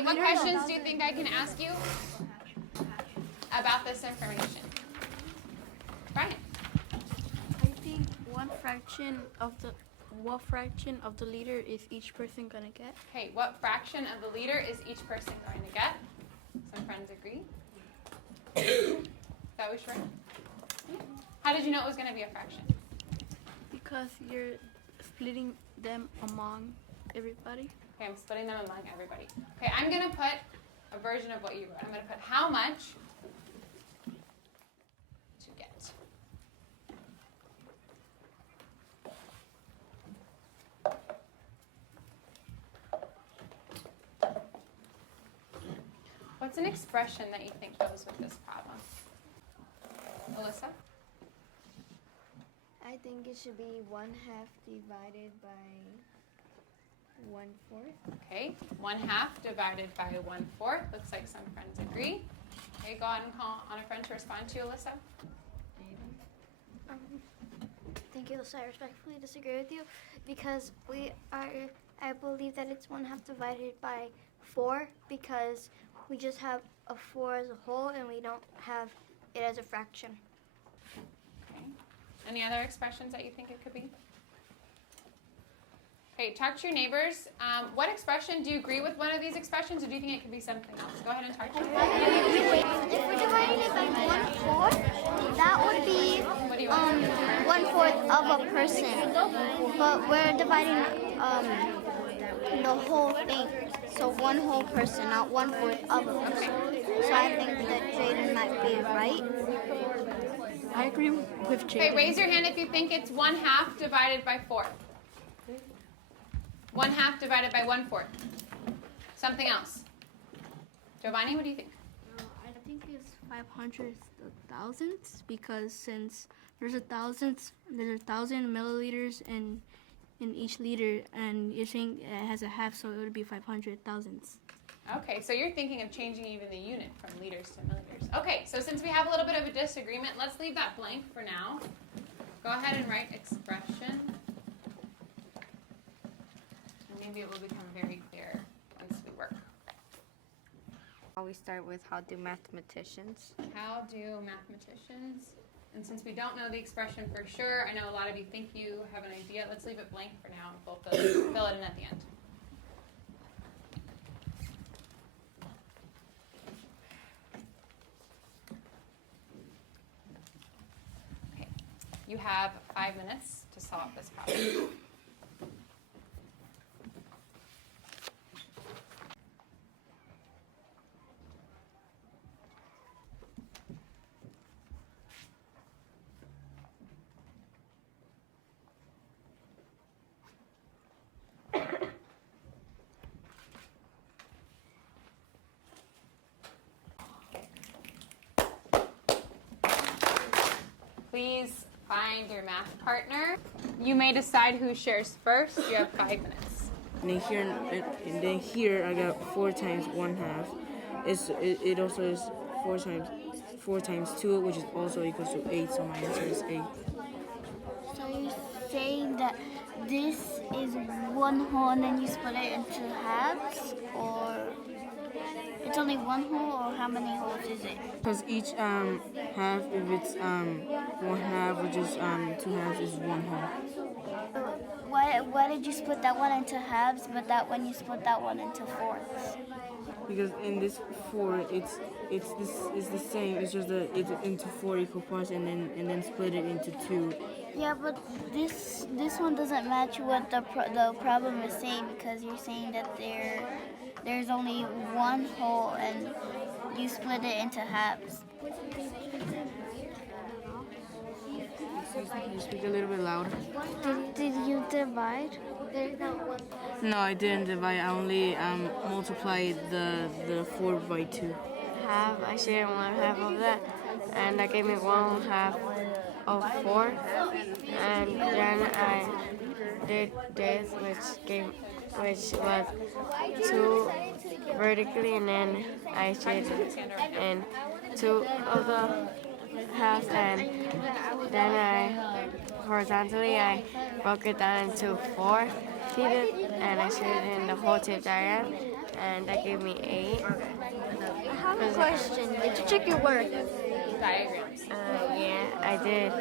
Okay, what questions do you think I can ask you about this information? Brian? I think what fraction of the liter is each person gonna get? Okay, what fraction of the liter is each person going to get? Some friends agree. Is that what you're? How did you know it was going to be a fraction? Because you're splitting them among everybody. Okay, I'm splitting them among everybody. Okay, I'm going to put a version of what you wrote. I'm going to put how much to get. What's an expression that you think goes with this problem? Alyssa? I think it should be 1/2 divided by 1/4. Okay, 1/2 divided by 1/4. Looks like some friends agree. Okay, go ahead and call on a friend to respond to you, Alyssa. Thank you, Alyssa. I respectfully disagree with you because I believe that it's 1/2 divided by 4 because we just have a 4 as a whole and we don't have it as a fraction. Okay. Any other expressions that you think it could be? Okay, talk to your neighbors. What expression, do you agree with one of these expressions or do you think it could be something else? Go ahead and talk to your neighbors. If we're dividing it by 1/4, that would be 1/4 of a person. But we're dividing the whole thing. So one whole person, not 1/4 of a person. So I think that Jaden might be right. I agree with Jaden. Okay, raise your hand if you think it's 1/2 divided by 4. 1/2 divided by 1/4. Something else. Giovanni, what do you think? I think it's 500 thousandths because since there's a 1,000 milliliters in each liter, and you're saying it has a half, so it would be 500 thousandths. Okay, so you're thinking of changing even the unit from liters to milliliters. Okay, so since we have a little bit of a disagreement, let's leave that blank for now. Go ahead and write expression. And maybe it will become very clear once we work. We start with how do mathematicians? How do mathematicians? And since we don't know the expression for sure, I know a lot of you think you have an idea. Let's leave it blank for now and we'll fill it in at the end. Okay, you have 5 minutes to solve this problem. Please find your math partner. You may decide who shares first. You have 5 minutes. And then here I got 4 times 1/2. It also is 4 times 2, which is also equals to 8. So my answer is 8. So you're saying that this is one whole and then you split it into halves, or it's only one whole, or how many wholes is it? Because each half, if it's 1/2, which is 2 halves, is 1 whole. Why did you split that one into halves, but that when you split that one into fourths? Because in this 4, it's the same. It's just that it's into 4 equal parts, and then split it into 2. Yeah, but this one doesn't match what the problem is saying, because you're saying that there's only one whole and you split it into halves. Can you speak a little bit louder? Did you divide? No, I didn't divide. I only multiplied the 4 by 2. Half, I shared 1/2 of that, and that gave me 1/2 of 4. And then I did this, which was 2 vertically, and then I shared in 2 of the halves, and then horizontally I broke it down into 4 repeated and I shaded in the whole tape diagram, and that gave me 8. I have a question. Did you check your work? Diagrams. Yeah, I did.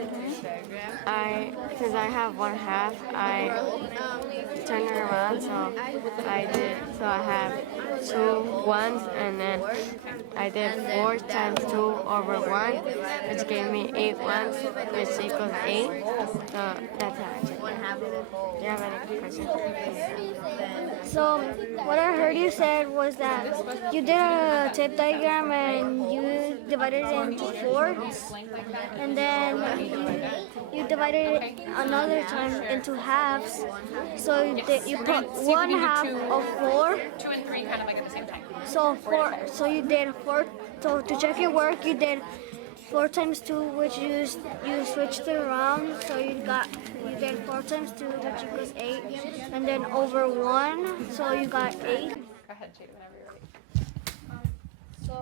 Since I have 1/2, I turned it around, so I have 2 1s, and then I did 4 times 2 over 1, which gave me 8 1s, which equals 8. So that's how I checked it. Do you have any questions? So, what I heard you said was that you did a tape diagram and you divided it into fourths, and then you divided it another time into halves. So you put So you can 1/2 do two. of 4. 2 and 3 kind of like at the same time. So you did 4. So to check your work, you did 4 times 2, which you switched it around. So you did 4 times 2, which equals 8, and then over 1. So you got 8. Go ahead, Jade, whenever you're ready. So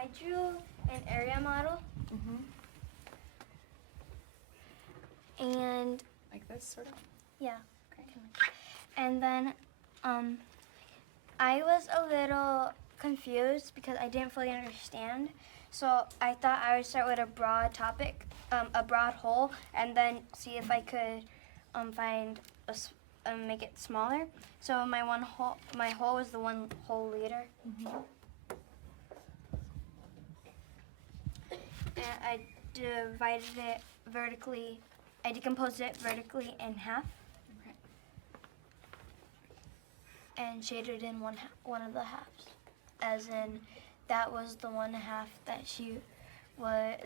I drew an area model, and Like this, sort of. yeah, and then I was a little confused because I didn't fully understand. So I thought I would start with a broad topic, a broad hole, and then see if I could find make it smaller. So my hole was the 1 hole leader. And I divided it vertically. I decomposed it vertically in half. Okay. And shaded in one of the halves, as in that was the 1/2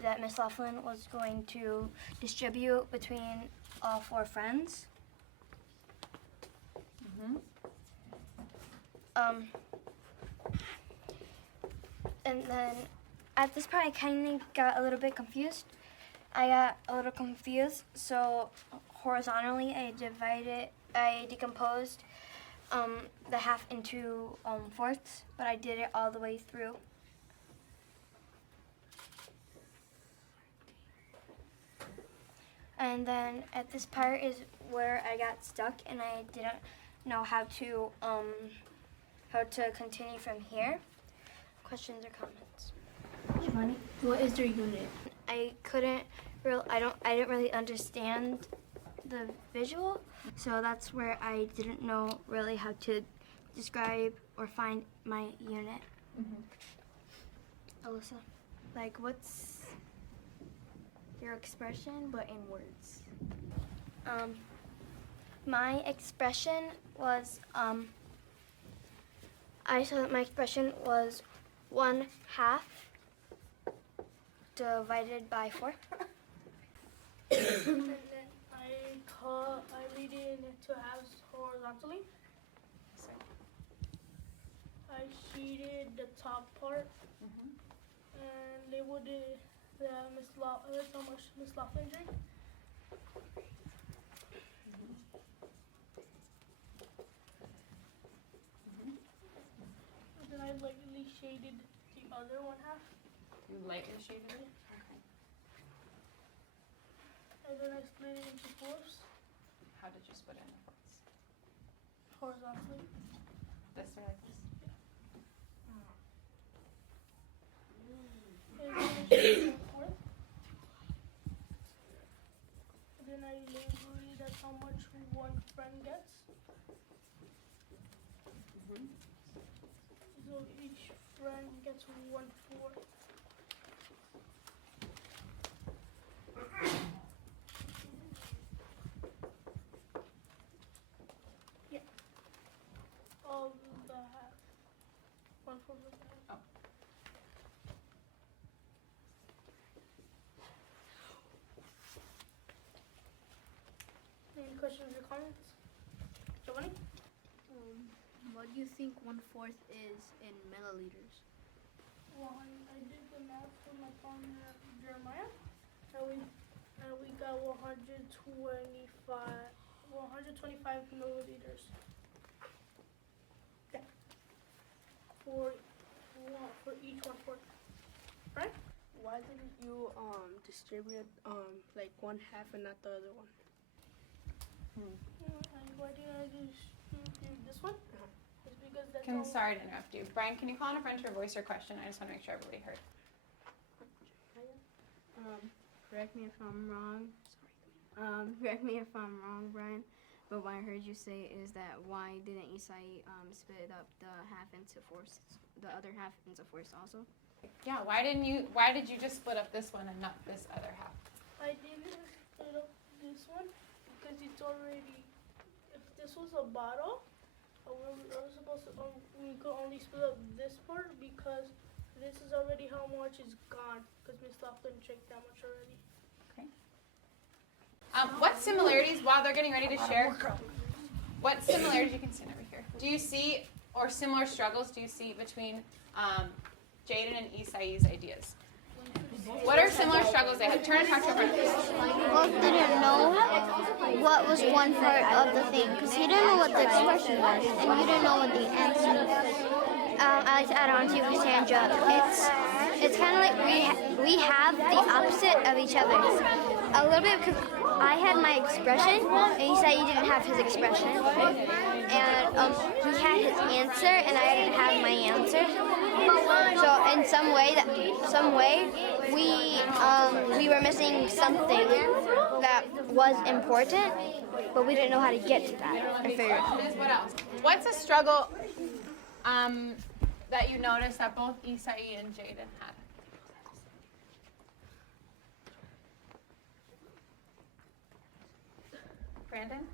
that Miss Laughlin was going to distribute between all 4 friends. And then at this part, I kind of got a little bit confused. So horizontally, I decomposed the half into fourths, but I did it all the way through. And then at this part is where I got stuck, and I didn't know how to continue from here. Questions or comments? Shivani, what is your unit? I didn't really understand the visual, so that's where I didn't know really how to describe or find my unit. Alyssa, like what's your expression but in words? My expression was my expression was 1/2 divided by 4. And then I read it into halves horizontally. I sheeted the top part and labeled it how much Miss Laughlin drank. And then I lightly shaded the other 1/2. You lightly shaded it? And then I split it into fourths How did you split it into fourths? horizontally. This or like this? And then I shaded it fourth. And then I labeled it as how much one friend gets. So each friend gets 1/4. Of the half. 1/4 of the half. Any questions or comments? Giovanni? What do you think 1/4 is in milliliters? Well, I did the math with my partner Jeremiah, and we got 125 milliliters. Yeah. For each 1/4. Right? Why didn't you distribute like 1/2 and not the other one? And why did I do this one? It's because that's all. Sorry to interrupt you. Brian, can you call on a friend to voice your question? I just want to make sure everybody heard. Correct me if I'm wrong. Correct me if I'm wrong, Brian. But what I heard you say is that why didn't Isai split up the half into fours, the other half into fours also? Yeah, why did you just split up this one and not this other half? I didn't split up this one because it's already. If this was a bottle, we're supposed to. We could only split up this part because this is already how much is gone. Because Miss Laughlin checked that much already. What similarities, while they're getting ready to share, what similarities, you can stand over here, do you see, or similar struggles do you see between Jaden and Isai's ideas? What are similar struggles they have? Turn and talk to a friend. Both didn't know what was one part of the thing because he didn't know what the expression was and you didn't know what the answer was. I like to add on to you, Cassandra. It's kind of like we have the opposite of each other. A little bit because I had my expression and he said he didn't have his expression. And he had his answer and I didn't have my answer. So in some way, we were missing something that was important, but we didn't know how to get to that. I figured. What else? What's a struggle that you noticed that both Isai and Jaden had? Brandon?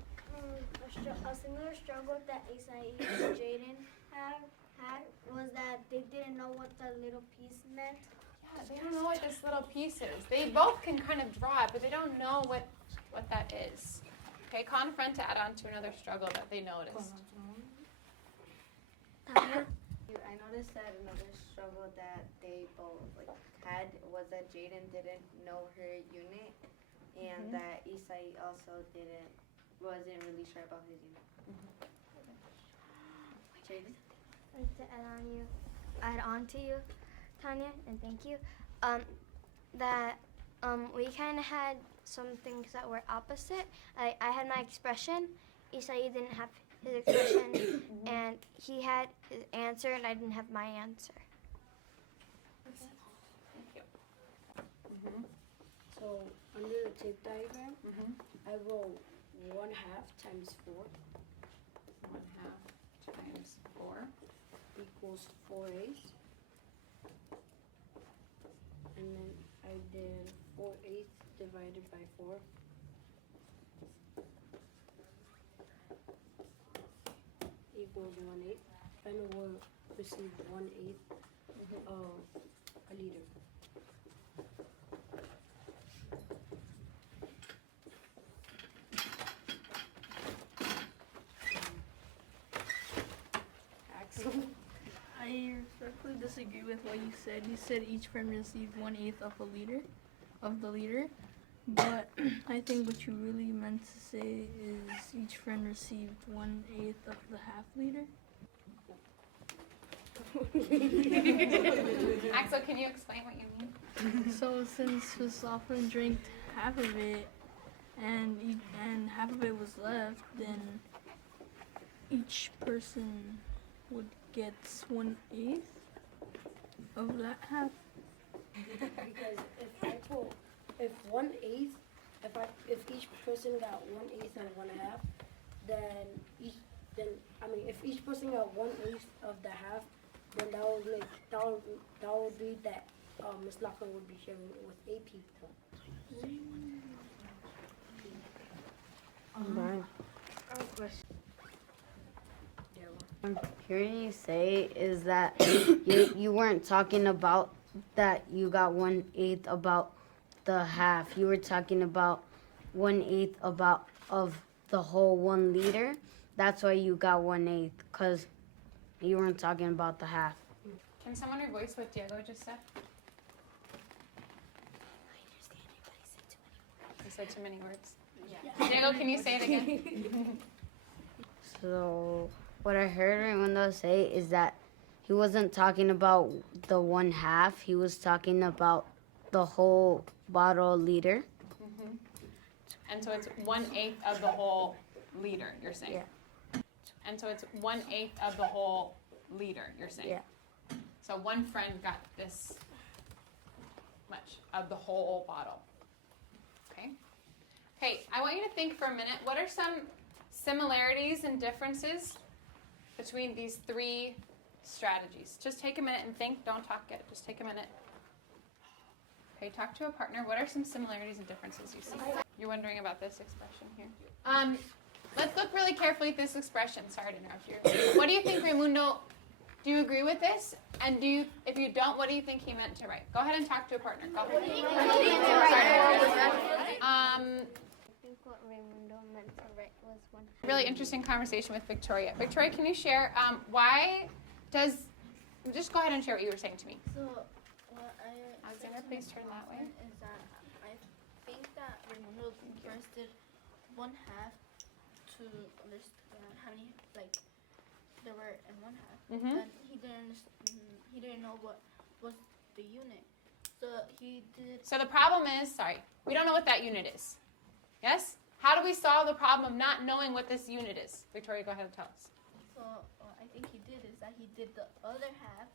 A similar struggle that Isai and Jaden had was that they didn't know what the little piece meant. Yeah, they don't know what this little piece is. They both can kind of draw it, but they don't know what that is. Okay, call on a friend to add on to another struggle that they noticed. I noticed that another struggle that they both had was that Jaden didn't know her unit, and that Isai also wasn't really sure about his unit. Jaden? I'd like to add on to you, Tanya, and thank you. That we kind of had some things that were opposite. I had my expression. Isai didn't have his expression, and he had his answer, and I didn't have my answer. Thank you. So under the tape diagram, I wrote 1/2 times 4 1/2 times 4 equals 4/8. And then I did 4/8 divided by 4 equals 1/8. And we'll receive 1/8 of a liter. I respectfully disagree with what you said. You said each friend received 1/8 of the liter, but I think what you really meant to say is each friend received 1/8 of the half liter. Axel, can you explain what you mean? So since Miss Laughlin drank half of it, and half of it was left, then each person would get 1/8 of that half. Because if 1/8, if each person got 1/8 and 1/2, then if each person got 1/8 of the half, then that would be that Miss Laughlin would be sharing it with 8 people. Brian. I'm hearing you say is that you weren't talking about that you got 1/8 about the half. You were talking about 1/8 of the whole 1 liter. That's why you got 1/8, because you weren't talking about the half. Can someone revoice what Diego just said? He said too many words. Yeah. Diego, can you say it again? So what I heard Raimundo say is that he wasn't talking about the 1/2. He was talking about the whole bottle liter. And so it's 1/8 of the whole liter, you're saying? Yeah. And so it's 1/8 of the whole liter, you're saying? Yeah. So one friend got this much of the whole bottle. Okay? Okay, I want you to think for a minute, what are some similarities and differences between these three strategies? Just take a minute and think. Don't talk yet. Just take a minute. Okay, talk to a partner. What are some similarities and differences you see? You're wondering about this expression here. Let's look really carefully at this expression. Sorry to interrupt you. What do you think, Raimundo? Do you agree with this? And if you don't, what do you think he meant to write? Go ahead and talk to a partner. Go. I think what Raimundo meant to write was 1. Really interesting conversation with Victoria. Victoria, can you share why does... Just go ahead and share what you were saying to me. So, what Alexander, please turn that way. Is that I think that Raimundo first did 1/2 to understand how many there were in 1/2. Mhm. Then he didn't know what was the unit. So he did. So the problem is, we don't know what that unit is. Yes? How do we solve the problem of not knowing what this unit is? Victoria, go ahead and tell us. So what I think he did is that he did the other half,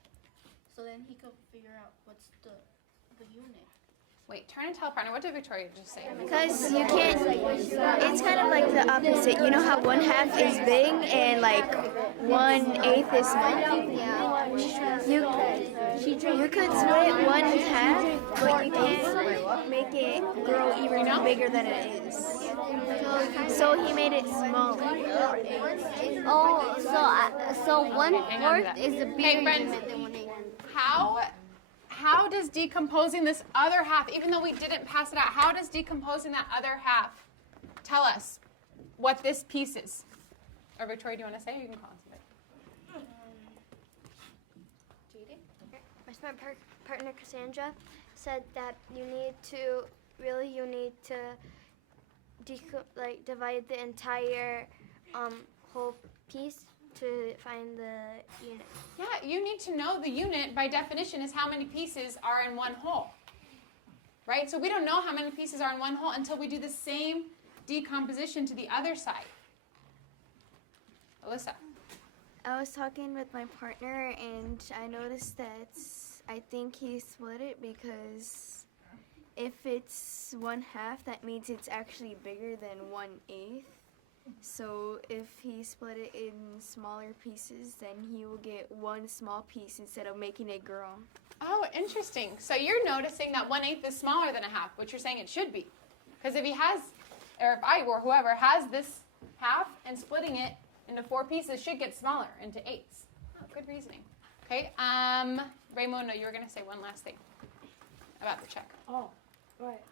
so then he could figure out what's the unit. Wait, turn and tell a partner. What did Victoria just say? Because you can't, it's kind of like the opposite. You know how 1/2 is big and like 1/8 is small? You could split 1/2, but you can't make it grow even bigger than it is. So he made it smaller. Oh, so 1/4 is a bigger friends. unit than 1/8. How does decomposing this other half, even though we didn't pass it out, how does decomposing that other half tell us what this piece is? Or Victoria, do you want to say? You can call us. My smart partner Cassandra said that you need to divide the entire whole piece to find the unit. Yeah, you need to know the unit by definition is how many pieces are in one whole. Right? So we don't know how many pieces are in one whole until we do the same decomposition to the other side. Alyssa. I was talking with my partner and I noticed that I think he split it because if it's 1/2, that means it's actually bigger than 1/8. So if he split it in smaller pieces, then he will get one small piece instead of making it grow. Oh, interesting. So you're noticing that 1/8 is smaller than a half, which you're saying it should be. Because if he has, or if I or whoever has this half and splitting it into 4 pieces should get smaller into 8s. Oh, good reasoning. Okay, Raimundo, you were going to say one last thing about the check. Oh, right.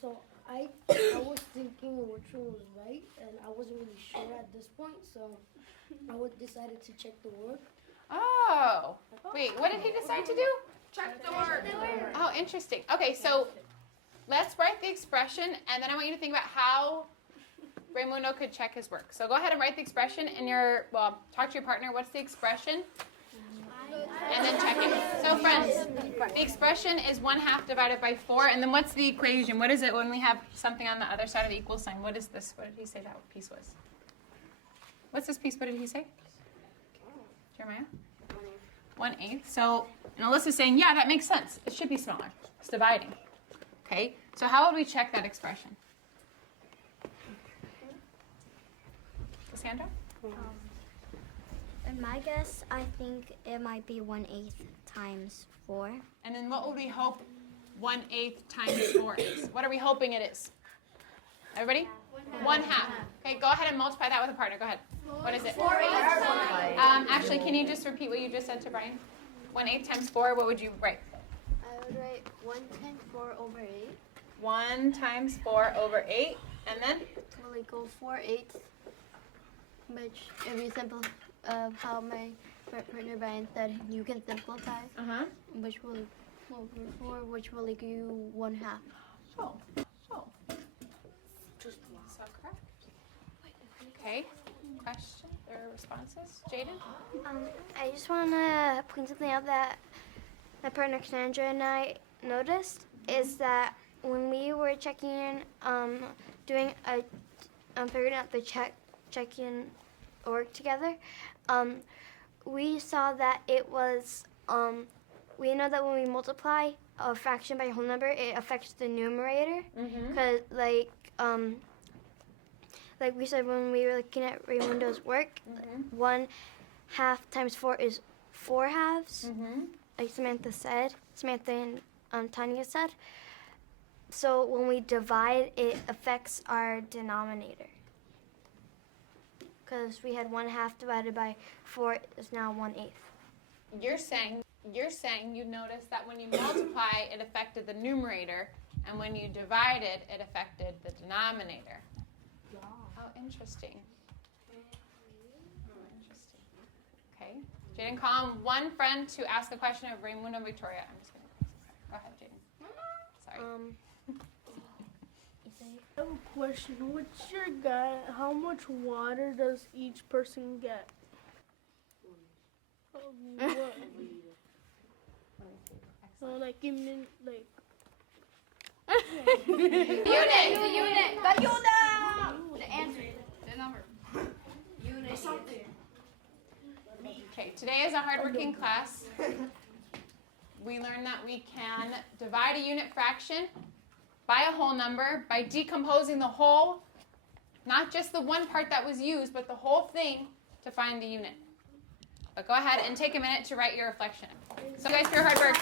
So I was thinking which one was right, and I wasn't really sure at this point, so I decided to check the work. Oh, wait, what did he decide to do? Check the work. Oh, interesting. Okay, so let's write the expression, and then I want you to think about how Raimundo could check his work. So go ahead and write the expression in talk to your partner. What's the expression? And then check it. So friends, the expression is 1/2 divided by 4, and then what's the equation? What is it when we have something on the other side of the equal sign? What is this? What did he say that piece was? What's this piece? What did he say? Jeremiah? 1/8. So, and Alyssa's saying, yeah, that makes sense. It should be smaller. It's dividing. Okay, so how would we check that expression? Cassandra? In my guess, I think it might be 1/8 times 4. And then what would we hope 1/8 times 4 is? What are we hoping it is? Everybody? 1/2. Okay, go ahead and multiply that with a partner. Go ahead. What is it? 4/8. Actually, can you just repeat what you just said to Brian? 1/8 times 4, what would you write? I would write 1 times 4 over 8. 1 times 4 over 8. And then? Will equal 4/8, which if you how my partner Brian said, you can simplify, which will equal you 1/2. So correct. Okay. Questions or responses? Jaden? I just want to point something out that my partner Cassandra and I noticed is that when we were checking, figuring out the check checking work together, we saw that it was, we know that when we multiply a fraction by a whole number, it affects the numerator. Because, like we said when we were looking at Raymundo's work, 1/2 times 4 is 4 halves, like Samantha and Tanya said. So when we divide, it affects our denominator. Because we had 1/2 divided by 4 is now 1/8. You're saying you noticed that when you multiply, it affected the numerator, and when you divided, it affected the denominator. Oh, interesting. Okay. Jaden, call on one friend to ask a question of Raymundo and Victoria. I'm just going to go ahead, Jaden. Sorry. I have a question. What's your guy? How much water does each person get? What? So like in like. Unit. The answer. The number. Unit. Okay, today is a hardworking class. We learned that we can divide a unit fraction by a whole number by decomposing the whole, not just the one part that was used, but the whole thing to find the unit. But go ahead and take a minute to write your reflection. So guys, for your hard work.